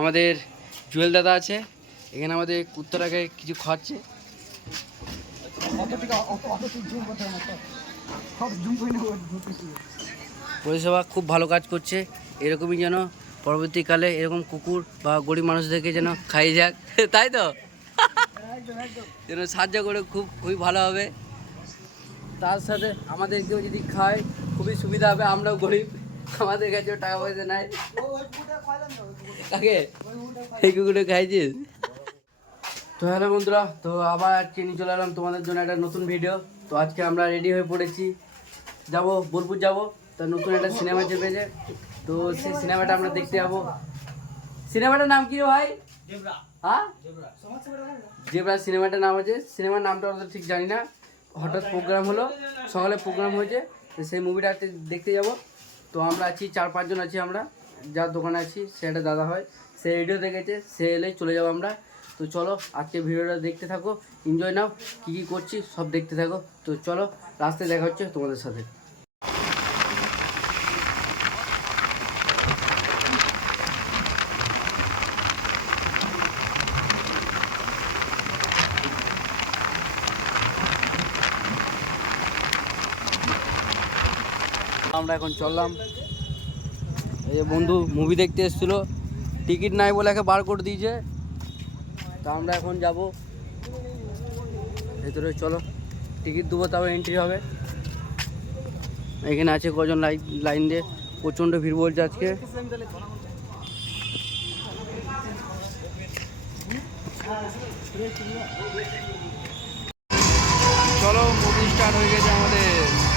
আমাদের জুয়েল দাদা আছে এখানে, আমাদের কুত্তাটাকে কিছু খাওয়াচ্ছে। পরিষেবা খুব ভালো কাজ করছে, এরকমই যেন পরবর্তীকালে এরকম কুকুর বা গরিব মানুষদেরকে যেন খাইয়ে যাক, তাই তো যেন সাহায্য করে খুবই ভালো হবে। তার সাথে আমাদেরকেও যদি খায় খুবই সুবিধা হবে, আমরাও গরিব, আমাদের কাছেও টাকা পয়সা নাই। কাকে এই কুকুরে খাইছিস? তো হ্যালো বন্ধুরা, তো আবার আজকে নিয়ে চলে এলাম তোমাদের জন্য একটা নতুন ভিডিও। তো আজকে আমরা রেডি হয়ে পড়েছি, যাব বোলপুর যাব। তো নতুন একটা সিনেমা চেপেছে, তো সেই সিনেমাটা আমরা দেখতে যাবো। সিনেমাটার নাম কি ভাই? হ্যাঁ, জেব্রা সিনেমাটার নাম আছে। সিনেমার নামটা আমরা ঠিক জানি না, হঠাৎ প্রোগ্রাম হলো, সকালে প্রোগ্রাম হয়েছে, তো সেই মুভিটা দেখতে যাব। তো আমরা আছি 4-5 জন আছি, আমরা যার দোকানে আছি সে একটা দাদা হয়, সে রেডিও দেখেছে, সে এলেই চলে যাবো আমরা। তো চলো আজকে ভিডিওটা দেখতে থাকো, এনজয় নাও, কী কী করছি সব দেখতে থাকো। তো চলো রাস্তায় দেখা হচ্ছে তোমাদের সাথে। আমরা এখন চললাম, এই বন্ধু মুভি দেখতে এসেছিলো, টিকিট নাই বলে একে বার করে দিয়েছে। তা আমরা এখন যাব ভেতরে, চলো টিকিট দেবো, তারপর এন্ট্রি হবে। এখানে আছে কজন লাইন দিয়ে, প্রচণ্ড ভিড় বলছে আজকে। চলো মুভি স্টার্ট হয়ে গেছে আমাদের।